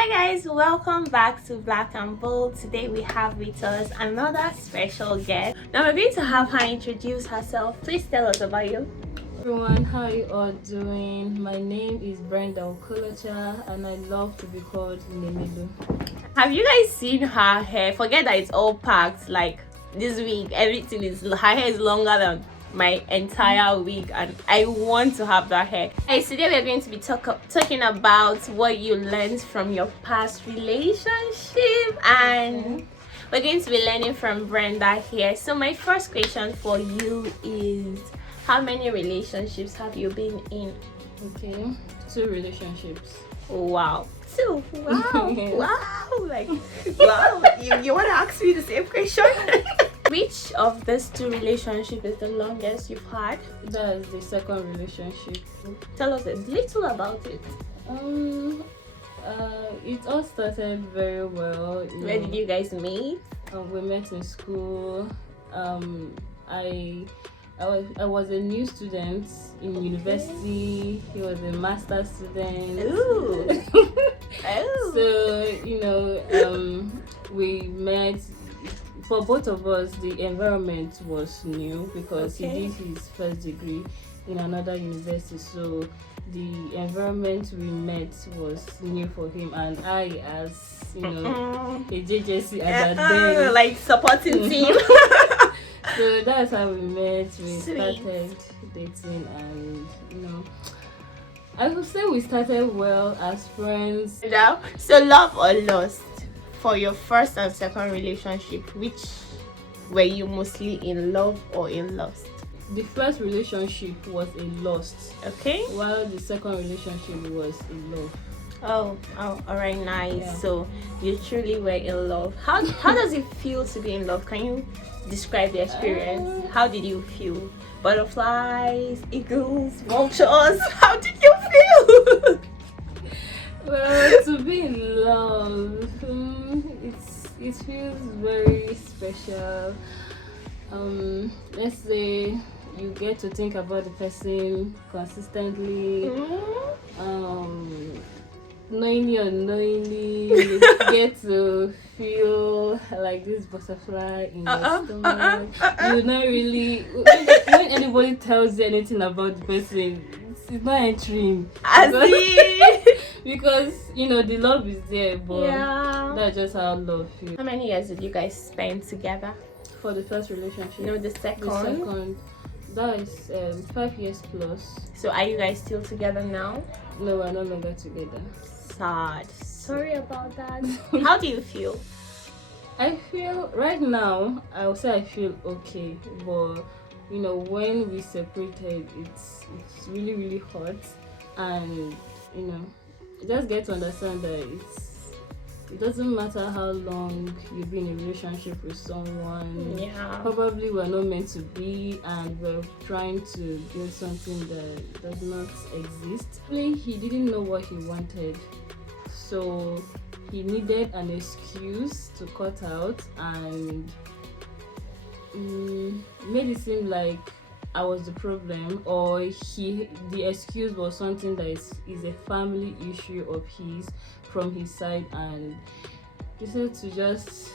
Hi guys, welcome back to Black and Bold. Today we have with us another special guest. Now we're going to have her introduce herself. Please tell us about you. Everyone, how you all doing? My name is Brenda Okolocha and I love to be called Nemilu. Have you guys seen her hair? Forget that it's all packed. Like this week, everything is her hair is longer than my entire wig, and I want to have that hair. Hey, today we're going to be talking about what you learned from your past relationship, and we're going to be learning from Brenda here. So my first question for you is, how many relationships have you been in? Okay, 2 relationships. Wow. 2. Wow. Yes. Wow. Like wow. You want to ask me the same question? Which of these 2 relationships is the longest you've had? That is the second relationship. Tell us a little about it. It all started very well. Where did you guys meet? We met in school. I was a new student in university. He was a master's student. Ooh. Oh. So we met. For both of us, the environment was new because he did his first degree in another university. So the environment we met was new for him, and I, as a JJC at that day, like supporting team. So that's how we met. We Sweet. started dating, and I would say we started well as friends. So love or lust? For your first and second relationship, which were you mostly in love or in lust? The first relationship was a lust, Okay. while the second relationship was in love. Oh, all right, nice. Yeah. So you truly were in love. How does it feel to be in love? Can you describe the experience? How did you feel? Butterflies, eagles, vultures. How did you feel? Well, to be in love, it feels very special. Let's say you get to think about the person consistently. Knowingly or unknowingly, you get to feel like this butterfly in your stomach. You not really when anybody tells you anything about the person, it's not entering. Because the love is there, but that's just how love feels. How many years did you guys spend together? For the first relationship, The second. the second, that is 5 years plus. So are you guys still together now? No, we're no longer together. Sad. Sorry about that. How do you feel? I feel right now, I would say I feel okay, but when we separated, it's really, really hot, and you just get to understand that it doesn't matter how long you've been in a relationship with someone. Probably we're not meant to be, and we're trying to build something that does not exist. He didn't know what he wanted, so he needed an excuse to cut out, and made it seem like I was the problem, or the excuse was something that is a family issue of his from his side, and he said to just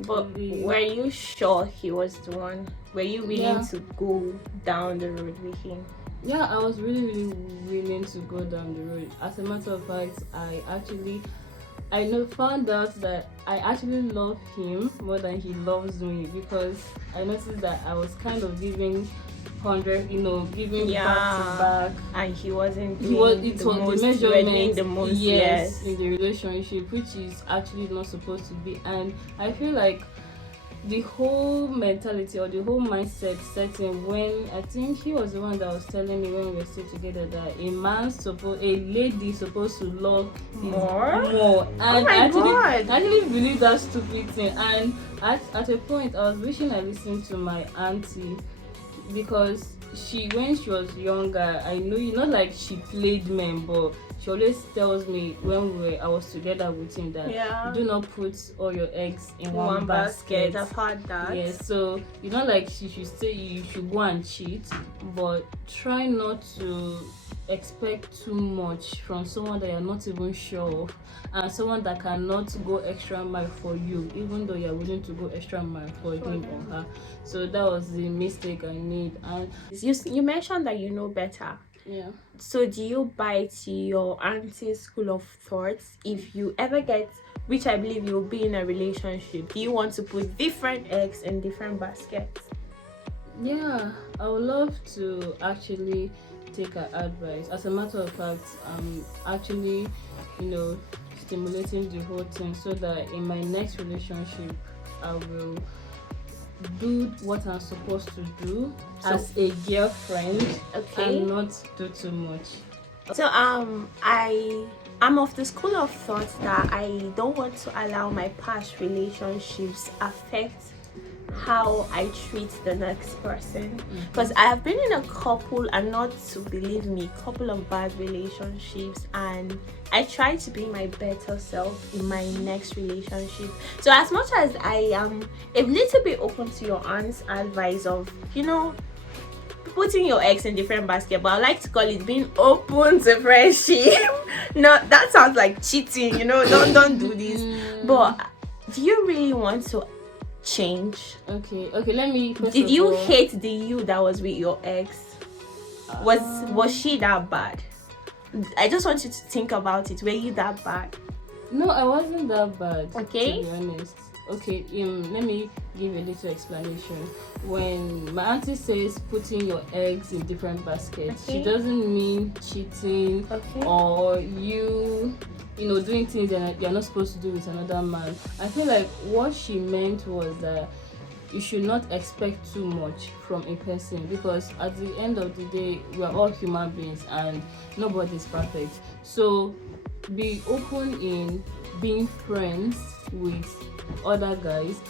But were you sure he was the one? Were you willing to go down the road with him? Yeah, I was really, really willing to go down the road. As a matter of fact, I found out that I actually love him more than he loves me, because I noticed that I was kind of giving 100, giving back to back, and he wasn't doing the measurement, the most, yes, in the relationship, which is actually not supposed to be. And I feel like the whole mentality or the whole mindset setting when I think he was the one that was telling me when we were still together that a lady supposed to love more. And I actually believe that stupid thing. And at a point I was wishing I listened to my auntie, because when she was younger, I know not like she played men, but she always tells me when I was together with him that do not put all your eggs in one basket. I've heard that. Yes, so not like she should say you should go and cheat, but try not to expect too much from someone that you're not even sure of, and someone that cannot go extra mile for you, even though you're willing to go extra mile for him or her. So that was the mistake I made. And You mentioned that you know better. yeah. So do you buy to your auntie's school of thoughts? If you ever get, which I believe you'll be in a relationship, do you want to put different eggs in different baskets? Yeah, I would love to actually take her advice. As a matter of fact, I'm actually, stimulating the whole thing so that in my next relationship, I will do what I'm supposed to do as a girlfriend, Okay. and not do too much. So I'm of the school of thought that I don't want to allow my past relationships affect how I treat the next person, because I have been in a couple, and not to believe me, couple of bad relationships, and I try to be my better self in my next relationship. So as much as I am a little bit open to your aunt's advice of putting your eggs in different basket, but I like to call it being open to friendship. No, that sounds like cheating, don't do this. But do you really want to change? Okay, let me Did you hate the you that was with your ex? Was she that bad? I just want you to think about it. Were you that bad? No, I wasn't that bad. Okay. To be honest. Okay, let me give a little explanation. When my auntie says putting your eggs in different baskets, Okay. she doesn't mean cheating, Okay. or doing things that you're not supposed to do with another man. I feel like what she meant was that you should not expect too much from a person, because at the end of the day, we are all human beings and nobody is perfect. So be open in being friends with other guys,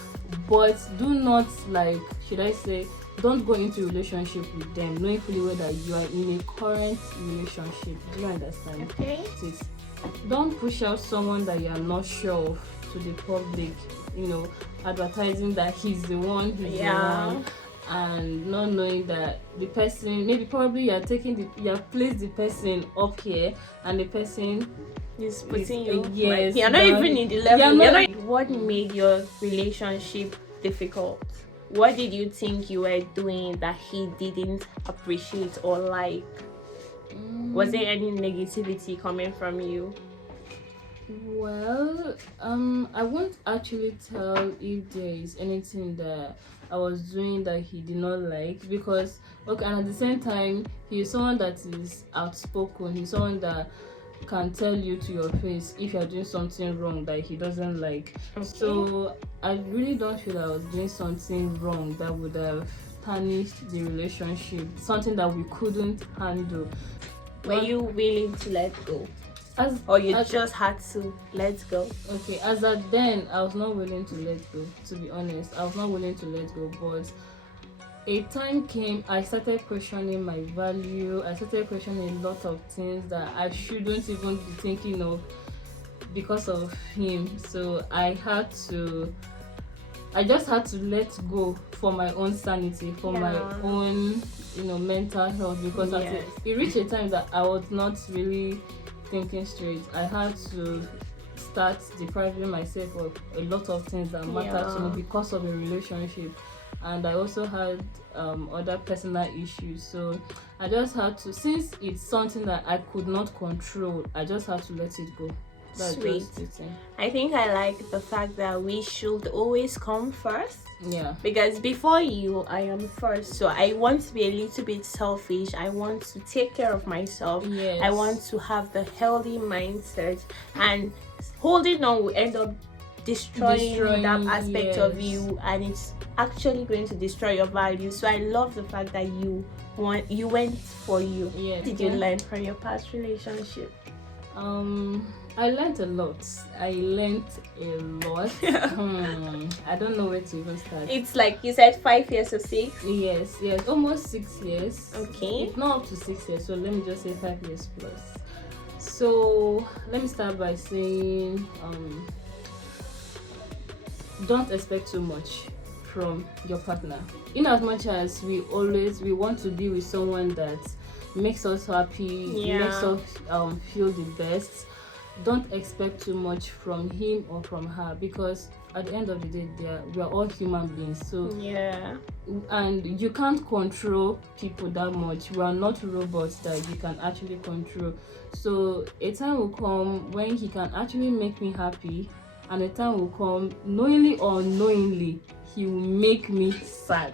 but do not, like, should I say, don't go into a relationship with them knowing fully well that you are in a current relationship. Do you understand? Okay. Please, don't push out someone that you are not sure of to the public, advertising that he's the one, the one, and not knowing that the person, maybe probably you have placed the person up here, and the person Is putting you yes, you're not even in the level. What Mm. made your relationship difficult? What did you think you were doing that he didn't appreciate or like? Was there any negativity coming from you? Well, I won't actually tell if there is anything that I was doing that he did not like, because and at the same time, he is someone that is outspoken. He's someone that can tell you to your face if you're doing something wrong that he doesn't like. Okay. So I really don't feel I was doing something wrong that would have tarnished the relationship, something that we couldn't handle. Were you willing to let go? Or you just had to let go? Okay, as at then, I was not willing to let go, to be honest. I was not willing to let go, but a time came, I started questioning my value. I started questioning a lot of things that I shouldn't even be thinking of because of him. So I just had to let go for my own sanity, for my own, mental health, because it reached a time that I was not really thinking straight. I had to start depriving myself of a lot of things that matter to me because of a relationship, and I also had other personal issues. So I just had to, since it's something that I could not control, I just had to let it go. That's Sweet. just the thing. I think I like the fact that we should always come first. Yeah. Because before you, I am first. So I want to be a little bit selfish. I want to take care of myself. Yes. I want to have the healthy mindset. And holding on will end up destroying that aspect of you. And it's actually going to destroy your value. So I love the fact that you went for you. Yes. What did you learn from your past relationship? I learned a lot. I don't know where to even start. It's like you said 5 years or 6? Yes, almost 6 years. Okay. It's not up to 6 years, so let me just say 5 years plus. So let me start by saying, don't expect too much from your partner. In as much as we want to be with someone that makes us happy, makes us feel the best, don't expect too much from him or from her, because at the end of the day we are all human beings. So and you can't control people that much. We are not robots that you can actually control. So a time will come when he can actually make me happy, and a time will come, knowingly or unknowingly, he will make me sad.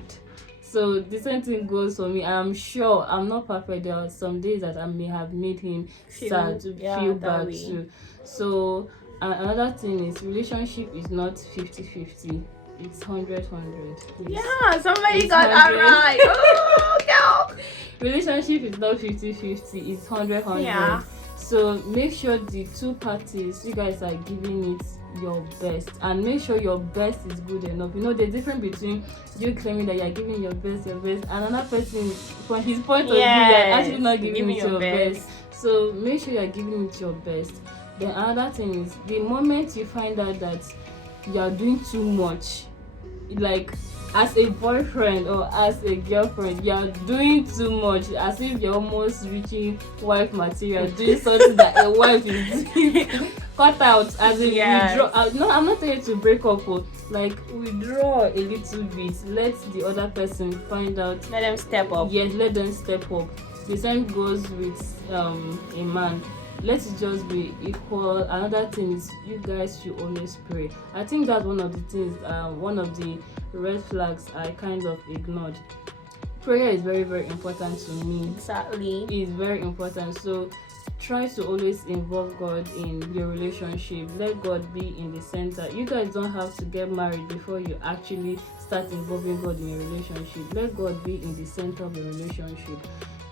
So the same thing goes for me. I'm sure I'm not perfect. There are some days that I may have made him sad, to feel bad too. So another thing is, relationship is not 50-50. It's 100-100. Yeah, somebody got that right. Oh, girl. Relationship is not 50-50. It's 100-100. Yeah. So make sure the two parties, you guys are giving it your best, and make sure your best is good enough. You know, the difference between you claiming that you're giving your best, and another person, from his point of view, you're actually not giving it your best. So make sure you're giving it your best. Then another thing is, the moment you find out that you're doing too much, like as a boyfriend or as a girlfriend, you're doing too much, as if you're almost reaching wife material, doing something that a wife is doing. Cut out, as in withdraw. No, I'm not telling you to break up, like withdraw a little bit, let the other person find out, let them step up. Yes, let them step up. The same goes with a man. Let it just be equal. Another thing is, you guys should always pray. I think that's one of the things, one of the red flags I kind of ignored. Prayer is very, very important to me. Exactly. It's very important. So try to always involve God in your relationship. Let God be in the center. You guys don't have to get married before you actually start involving God in your relationship. Let God be in the center of your relationship.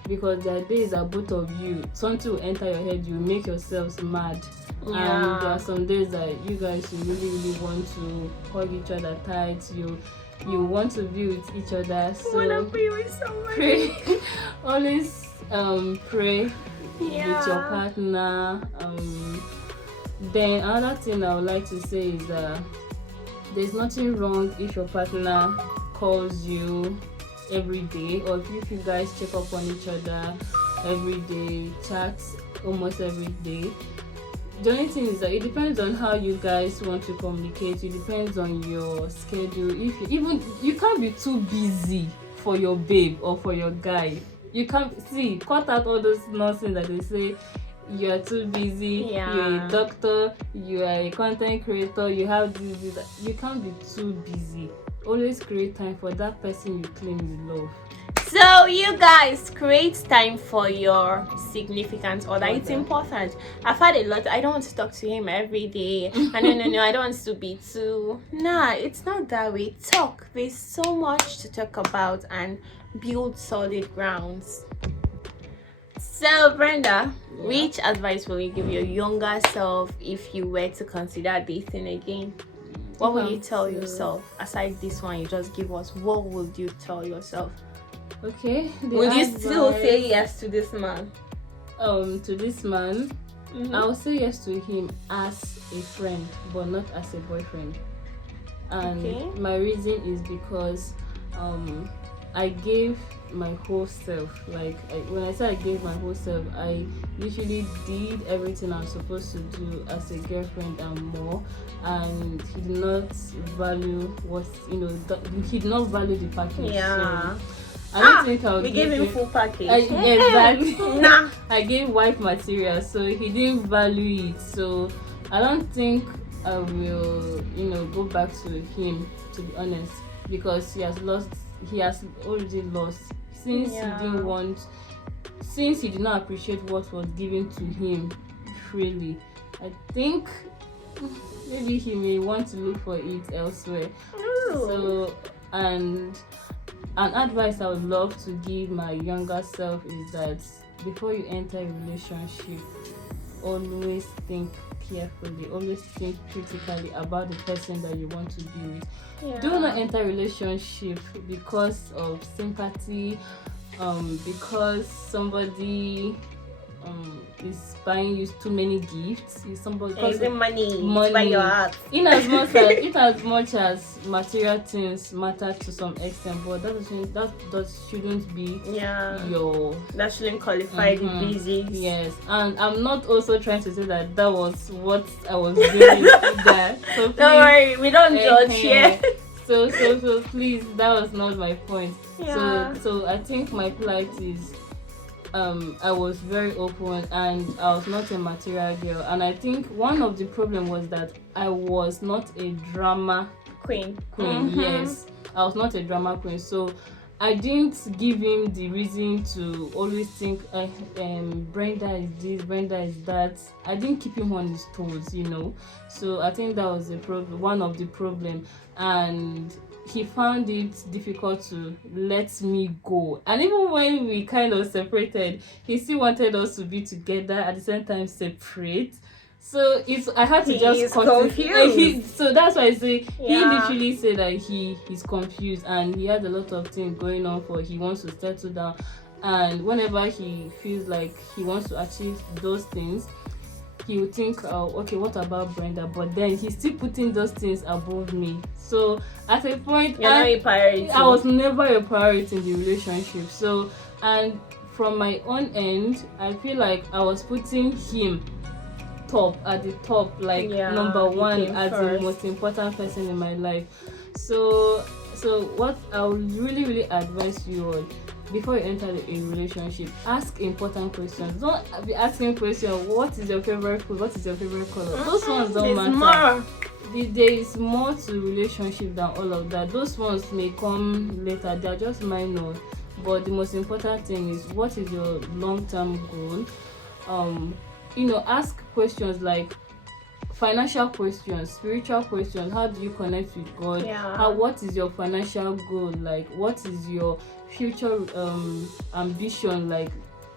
Because there are days that both of you, something will enter your head, you make yourselves mad. And there are some days that you guys, you really, really want to hug each other tight. You want to be with each other. So I want to be with somebody. Pray. Always pray with your partner. Then another thing I would like to say is that there's nothing wrong if your partner calls you every day, or if you guys check up on each other every day, chat almost every day. The only thing is that it depends on how you guys want to communicate. It depends on your schedule. If you can't be too busy for your babe or for your guy. You can't cut out all those nonsense that they say. You are too busy. You're a doctor. You are a content creator. You have this. You can't be too busy. Always create time for that person you claim you love. So you guys, create time for your significant other. It's important. I've had a lot. I don't want to talk to him every day. No, I don't want to be too. Nah, it's not that way. Talk. There's so much to talk about and build solid grounds. So Brenda, which advice will you give your younger self if you were to consider dating again? What will you tell yourself? Aside this one you just give us, what would you tell yourself? Okay. Would you still say yes to this man? To this man, I'll say yes to him as a friend, but not as a boyfriend. And my reason is because I gave my whole self. When I say I gave my whole self, I literally did everything I'm supposed to do as a girlfriend and more. And he did not value he did not value the package. So I don't think I would give him full package. Exactly. I gave wife material, so he didn't value it. So I don't think I will, go back to him, to be honest, because he has already lost since he did not appreciate what was given to him freely. I think maybe he may want to look for it elsewhere. So, and an advice I would love to give my younger self is that before you enter a relationship, always think carefully, always think critically about the person that you want to be with. Do not enter a relationship because of sympathy, because somebody is buying you too many gifts. Is somebody using money to buy your heart. In as much as material things matter to some extent, but that shouldn't be your, that shouldn't qualify the basics. Yes, and I'm not also trying to say that was what I was doing either. So please, don't worry, we don't judge here. So please, that was not my point. So I think my plight is I was very open and I was not a material girl, and I think one of the problem was that I was not a drama queen. Yes, I was not a drama queen, so I didn't give him the reason to always think Brenda is this, Brenda is that. I didn't keep him on his toes, so I think that was one of the problem, and he found it difficult to let me go. And even when we kind of separated, he still wanted us to be together at the same time separate. So I had to just continue. So that's why I say he literally said that he's confused and he has a lot of things going on he wants to settle down, and whenever he feels like he wants to achieve those things, he would think, okay, what about Brenda? But then he's still putting those things above me. So at a point, you're not a priority. I was never a priority in the relationship. So, and from my own end, I feel like I was putting him at the top, like number one as the most important person in my life. So what I would really, really advise you all, before you enter a relationship, ask important questions. Don't be asking questions, what is your favorite food, what is your favorite color? Those ones don't matter. There is more to relationship than all of that. Those ones may come later, they are just minor, but the most important thing is, what is your long-term goal? Ask questions like financial questions, spiritual questions. How do you connect with God? What is your financial goal? Like, what is your future ambition? Like,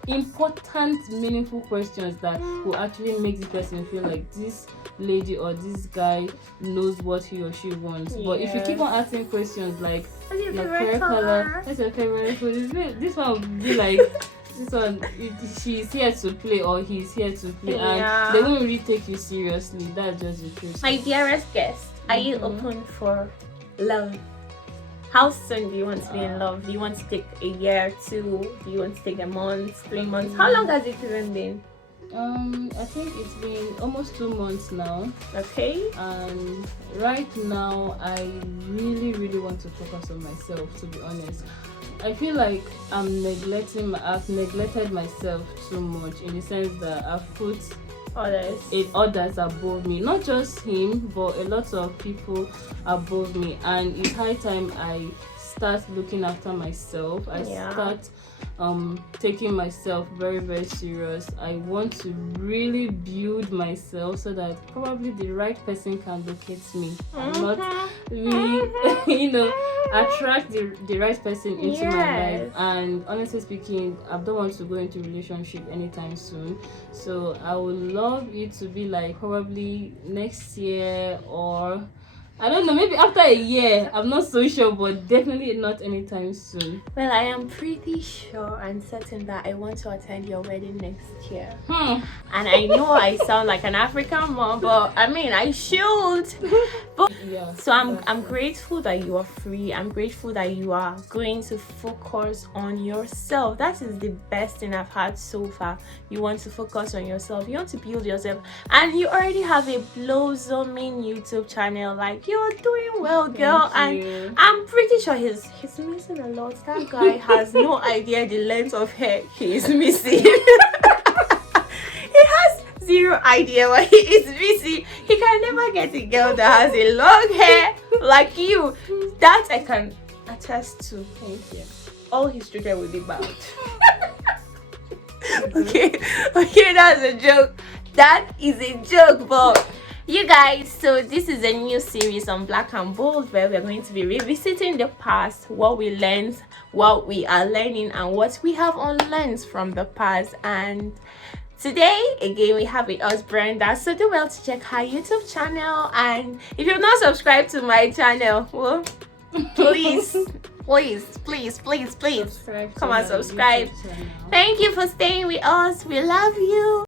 important, meaningful questions that will actually make the person feel like this lady or this guy knows what he or she wants. But if you keep on asking questions like, what's your favorite color? What's your favorite food? This one would be like, this one, she's here to play or he's here to play, and they won't really take you seriously. That's just the truth. My dearest guest, are you open for love? How soon do you want to be in love? Do you want to take a year, 2? Do you want to take a month, 3 months? How long has it even been? I think it's been almost 2 months now. Okay. And right now, I really, really want to focus on myself, to be honest. I feel like I've neglected myself too much, in the sense that I've put others above me. Not just him, but a lot of people above me. And it's high time I start looking after myself. I start taking myself very, very serious. I want to really build myself so that probably the right person can locate me. Not really, attract the right person into my life. And honestly speaking, I don't want to go into a relationship anytime soon. So I would love it to be like probably next year, or I don't know, maybe after a year. I'm not so sure, but definitely not anytime soon. Well, I am pretty sure and certain that I want to attend your wedding next year. And I know I sound like an African mom, but I mean, I should. But so I'm grateful that you are free. I'm grateful that you are going to focus on yourself. That is the best thing I've had so far. You want to focus on yourself. You want to build yourself, and you already have a blossoming YouTube channel. Like, you're doing well, girl. And I'm pretty sure he's missing a lot. That guy has no idea the length of hair he is missing. He has zero idea what he is missing. He can never get a girl that has a long hair like you. That I can attest to. Thank you. All his children will be bald. Okay, that's a joke. That is a joke, but you guys, so this is a new series on Black and Bold, where we're going to be revisiting the past, what we learned, what we are learning, and what we have unlearned from the past. And today again we have with us Brenda, so do well to check her YouTube channel. And if you've not subscribed to my channel, well, please Please, please, please, please Subscribe to come and my subscribe. YouTube channel. Thank you for staying with us. We love you.